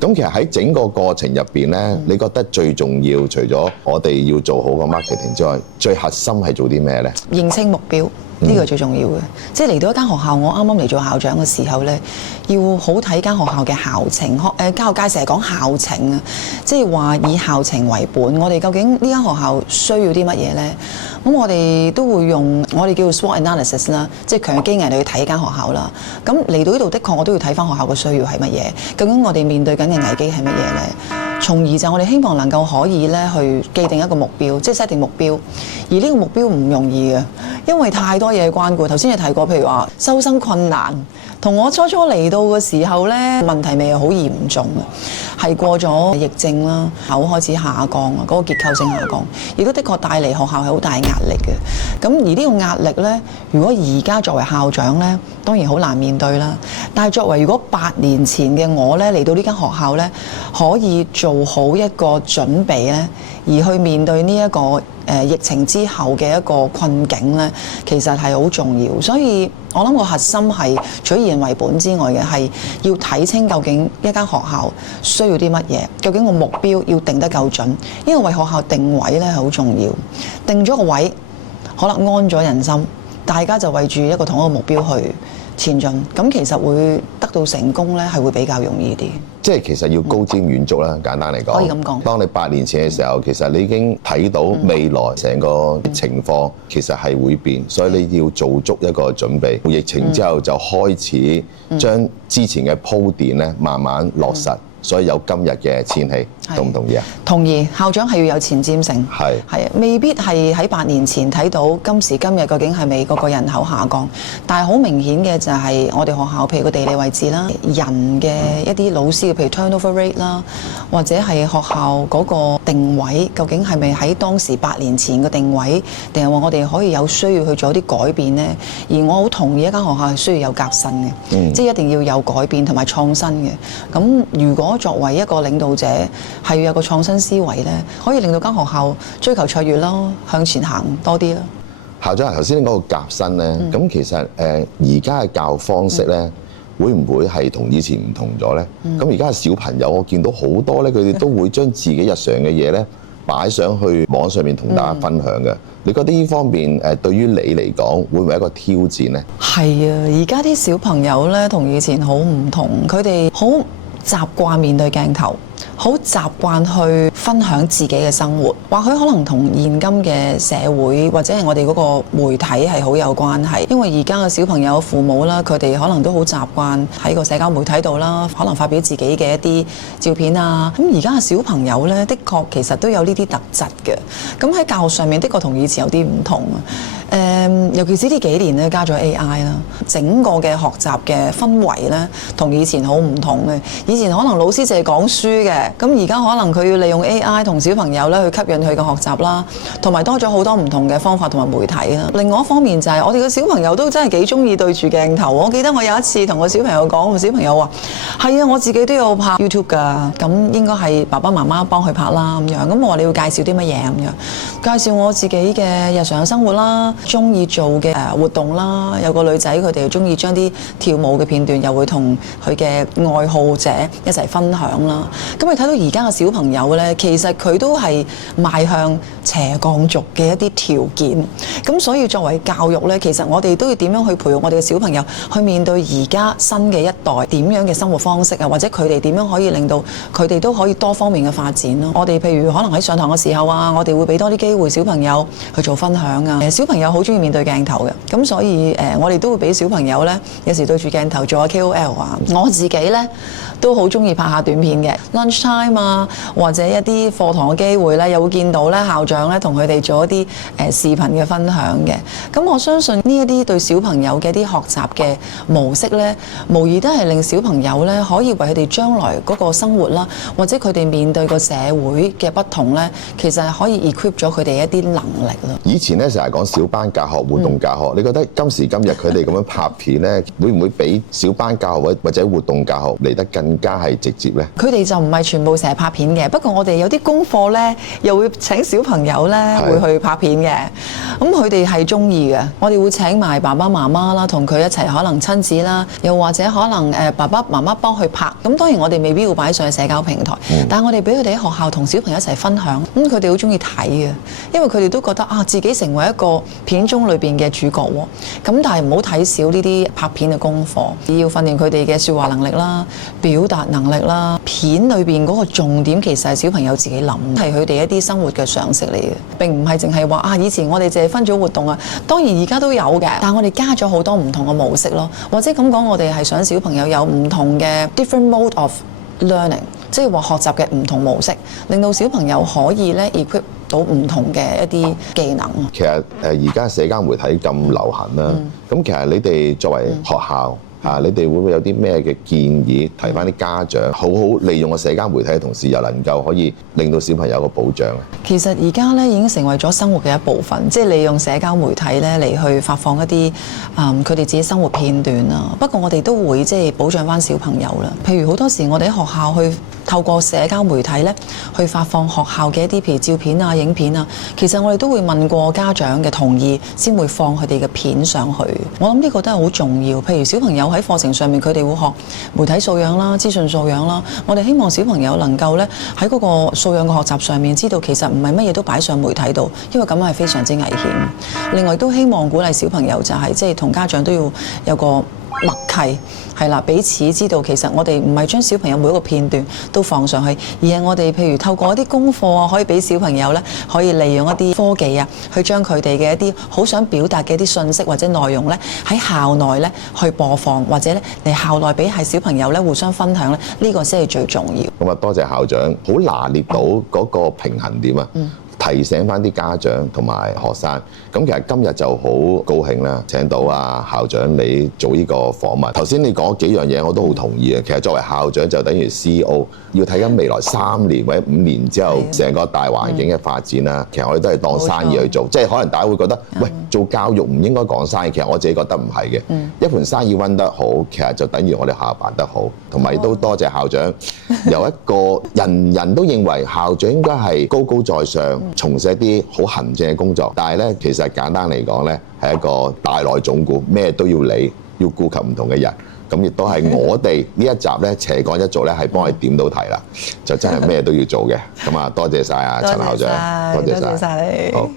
咁其實喺整個過程入邊咧，你覺得最重要，除咗我哋要做好個 marketing 之外，最核心係做啲咩咧？認清目標。呢個係最重要嘅，即係嚟到一間學校，我啱啱嚟做校長嘅時候咧，要好睇間學校嘅校情。教育界成日講校情啊，即係話以校情為本。我哋究竟呢間學校需要啲乜嘢咧？咁我哋都會用我哋叫做 SWOT analysis 啦，即係強基危嚟去睇間學校啦。咁嚟到呢度的確我都要睇翻學校嘅需要係乜嘢，究竟我哋面對緊嘅危機係乜嘢咧？從而就我哋希望能夠可以咧去既定一個目標，即係 set 定目標。而呢個目標唔容易嘅，因為太多嘢關顧。頭先你提過，譬如話收生困難，同我初初嚟到嘅時候咧，問題未係好嚴重嘅，係過咗疫症啦，口開始下降啊，嗰個結構性下降，亦都的確帶嚟學校係好大壓力嘅。咁而呢個壓力咧，如果而家作為校長咧，當然好難面對啦。但係作為如果8年前嘅我咧嚟到呢間學校咧，可以做好一個準備咧，而去面對呢一個疫情之後嘅一個困境咧，其實係好重要。所以我諗個核心係取人為本之外嘅，係要睇清究竟一間學校需要啲乜嘢，究竟個目標要定得夠準，因為為學校定位咧係好重要。定咗個位，可能安咗人心，大家就為住一個同一個目標去前進，咁其實會得到成功咧，係會比較容易啲。即係其實要高瞻遠矚啦，簡單嚟講。可以咁講。當你8年前嘅時候，其實你已經睇到未來成個情況其實係會變，所以你要做足一個準備。疫情之後就開始將之前嘅鋪墊咧慢慢落實。所以有今日嘅千禧，同唔同意啊？同意，校長係要有前瞻性，係未必係喺8年前睇到今時今日究竟係咪嗰個人口下降，但係好明顯嘅就係我哋學校譬如個地理位置啦，人嘅一啲老師嘅譬如 turnover rate 啦，或者係學校嗰個定位究竟係咪喺當時8年前嘅定位，定係話我哋可以有需要去做啲改變呢？而我好同意一間學校係需要有革新嘅，即係一定要有改變同埋創新嘅。咁如果作為一個領導者，係要有個創新思維咧，可以令到間學校追求卓越咯，向前行多啲咯。校長頭先嗰個革新咧，咁其實而家嘅教育方式咧，會唔會係同以前唔同咗咧？咁而家嘅小朋友，我見到好多咧，佢哋都會將自己日常嘅嘢咧擺上去網上面同大家分享嘅。你覺得呢方面對於你嚟講，會唔會係一個挑戰咧？係啊，而家啲小朋友咧同以前好唔同，佢哋好習慣面對鏡頭，好習慣去分享自己嘅生活。或許可能同現今嘅社會或者係我哋嗰個媒體係好有關係，因為而家嘅小朋友父母啦，佢哋可能都好習慣喺個社交媒體度啦，可能發表自己嘅一啲照片啊。咁而家嘅小朋友咧，的確其實都有呢啲特質嘅。咁喺教學上面，的確同以前有啲唔同啊。尤其是呢幾年咧加咗 AI 啦，整個嘅學習嘅氛圍咧同以前好唔同嘅。以前可能老師淨係講書嘅，咁而家可能佢要利用 AI 同小朋友咧去吸引佢嘅學習啦，同埋多咗好多唔同嘅方法同埋媒體啦。另外一方面就係我哋嘅小朋友都真係幾中意對住鏡頭。我記得我有一次同個小朋友講，個小朋友話：係啊，我自己都有拍 YouTube 㗎，咁應該係爸爸媽媽幫佢拍啦咁樣。咁我話你要介紹啲乜嘢咁樣？介紹我自己嘅日常生活啦，中意做嘅活動啦。有個女仔佢哋中意將啲跳舞嘅片段又會同佢嘅愛好者一齊分享啦。咁你睇到而家嘅小朋友呢，其實佢都係邁向斜槓族嘅一啲條件。咁所以作為教育呢，其實我哋都要點樣去培育我哋嘅小朋友去面對而家新嘅一代點樣嘅生活方式啊，或者佢哋點樣可以令到佢哋都可以多方面嘅發展咯。我哋譬如可能喺上堂嘅時候啊，我哋會俾多啲機會小朋友去做分享啊。小朋友好中意面對鏡頭嘅，咁所以我哋都會俾小朋友呢，有時對住鏡頭做下 KOL 啊。我自己呢，都好中意拍下短片嘅 lunch time 啊，或者一啲課堂嘅機會咧，又會見到咧校長咧同佢哋做一啲視頻嘅分享嘅。咁我相信呢一啲對小朋友嘅一啲學習嘅模式咧，無疑都係令小朋友咧可以為佢哋將來嗰個生活啦，或者佢哋面對個社會嘅不同咧，其實係可以 equip 咗佢哋一啲能力咯。以前咧成日講小班教學、活動教學，你覺得今時今日佢哋咁樣拍片咧，會唔會比小班教學或者活動教學嚟得更加係直接咧？佢哋就唔係全部成日拍片嘅，不過我哋有啲功課咧，又會請小朋友咧會去拍片嘅。咁佢哋係中意嘅，我哋會請埋爸爸媽媽啦，同佢一齊可能親子啦，又或者可能爸爸媽媽幫佢拍。咁當然我哋未必要擺上去社交平台，但係我哋俾佢哋喺學校同小朋友一齊分享，咁佢哋好中意睇嘅，因為佢哋都覺得啊自己成為一個片中裏邊嘅主角喎。咁但係唔好睇少呢啲拍片嘅功課，要訓練佢哋嘅説話能力啦、表達能力啦。片裏邊嗰個重點其實係小朋友自己諗，係佢哋一啲生活嘅常識嚟嘅，並唔係淨係話啊以前我哋淨係分組活動啊，當然而家都有嘅，但係我哋加咗好多唔同嘅模式咯，或者咁講，我哋係想小朋友有唔同嘅 different mode of learning， 即係話學習嘅唔同模式，令到小朋友可以咧 equip 到唔同嘅一啲技能。其實而家社交媒體咁流行啦，咁其實你哋作為學校你哋會唔會有啲咩嘅建議，提翻啲家長好好利用個社交媒體嘅同時，又能夠可以令到小朋友有個保障？其實而家咧已經成為咗生活嘅一部分，即係利用社交媒體咧嚟去發放一啲佢哋自己生活片段啦。不過我哋都會即係保障翻小朋友啦。譬如好多時我哋喺學校去透過社交媒體咧去發放學校嘅一啲譬如照片啊、影片啊，其實我哋都會問過家長嘅同意先會放佢哋嘅片上去。我諗呢個都係好重要。譬如小朋友喺課程上面，佢哋會學媒體素養啦、資訊素養啦。我哋希望小朋友能夠咧喺嗰個素養嘅學習上面，知道其實唔係乜嘢都擺上媒體度，因為咁樣係非常之危險。另外都希望鼓勵小朋友就係即係同家長都要有個默契，係啦，彼此知道其實我哋唔係將小朋友每一個片段都放上去，而係我哋譬如透過一啲功課啊，可以俾小朋友咧可以利用一啲科技啊，去將佢哋嘅一啲好想表達嘅一啲信息或者內容咧喺校內咧去播放，或者咧嚟校內俾係小朋友咧互相分享咧，呢個先係最重要。咁啊，多謝校長，好拿捏到嗰個平衡點啊！提醒翻啲家長同埋學生，咁其實今日就好高興啦，請到校長你做呢個訪問。頭先你講幾樣嘢我都好同意嘅。其實作為校長就等於 CEO， 要睇緊未來3年或者5年之後成個大環境嘅發展啦。其實我哋都係當生意去做，即係可能大家會覺得喂，做教育唔應該講生意，其實我自己覺得唔係嘅。一盤生意溫得好，其實就等於我哋學校辦得好。同埋都多謝校長，由一個人人都認為校長應該係高高在上，從事一啲好行政嘅工作，但係咧其實簡單嚟講咧，係一個大內總管，咩都要理，要顧及唔同嘅人。咁亦都係我哋呢一集咧斜槓一族咧係幫你點到題啦，就真係咩都要做嘅。咁啊，多謝晒陳校長，多謝晒你。好。